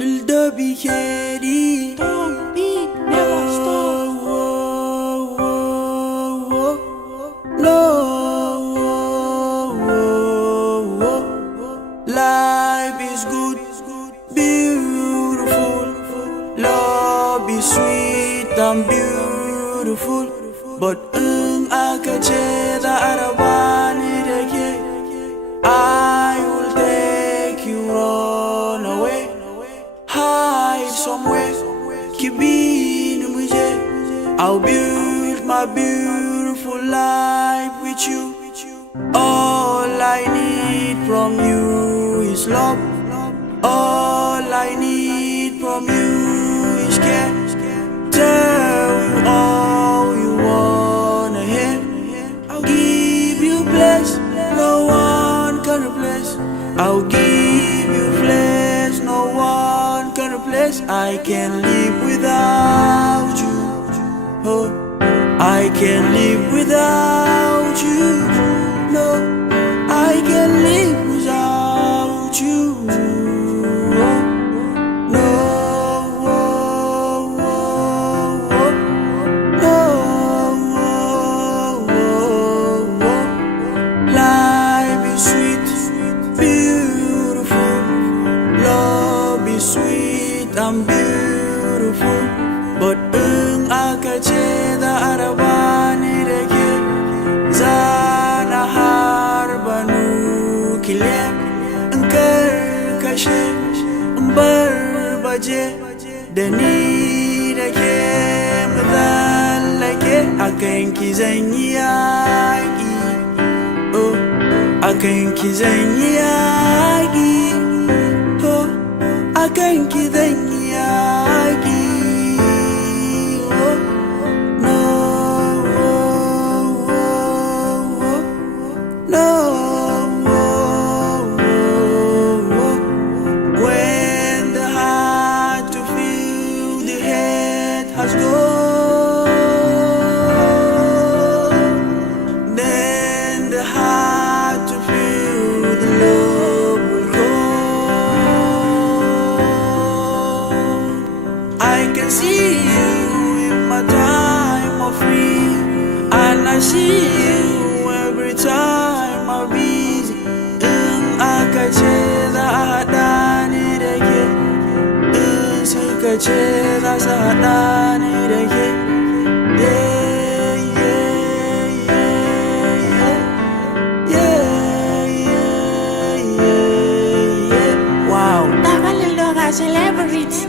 Lil Derby Katie. Don't beat, never stop. Life is good, beautiful. Love is sweet and beautiful. But aka ce da arabani da ke, I will take you, run away, hide somewhere, kibini muje. I'll build my beautiful life with you. All I need from you is love. All I need from you is care. Tell you all you wanna hear. I'll give you place no one can replace. I'll give you place no one can replace. I can't live without you. Oh, I can't live without you. No, I can't live without you. No, life is sweet, beautiful. Love is sweet and beautiful. But aka ce da arabani da ke, zana harba nukiliya in karkashe in barbaje da ni da ke mu tsallake. Akan ki zan yi yaƙi, oh, akan ki zan yi yaƙi, oh, akan ki zan yi yaƙi. When the heart to feel the head has gone, then the heart to feel the love will come. I can see you in my time of free, and I see you every time I'm busy. Aka ce za a haɗa ni da ke, suka ce za su haɗa ni da ke. Yeah, yeah, yeah, yeah, yeah, yeah. Wow. That celebrity.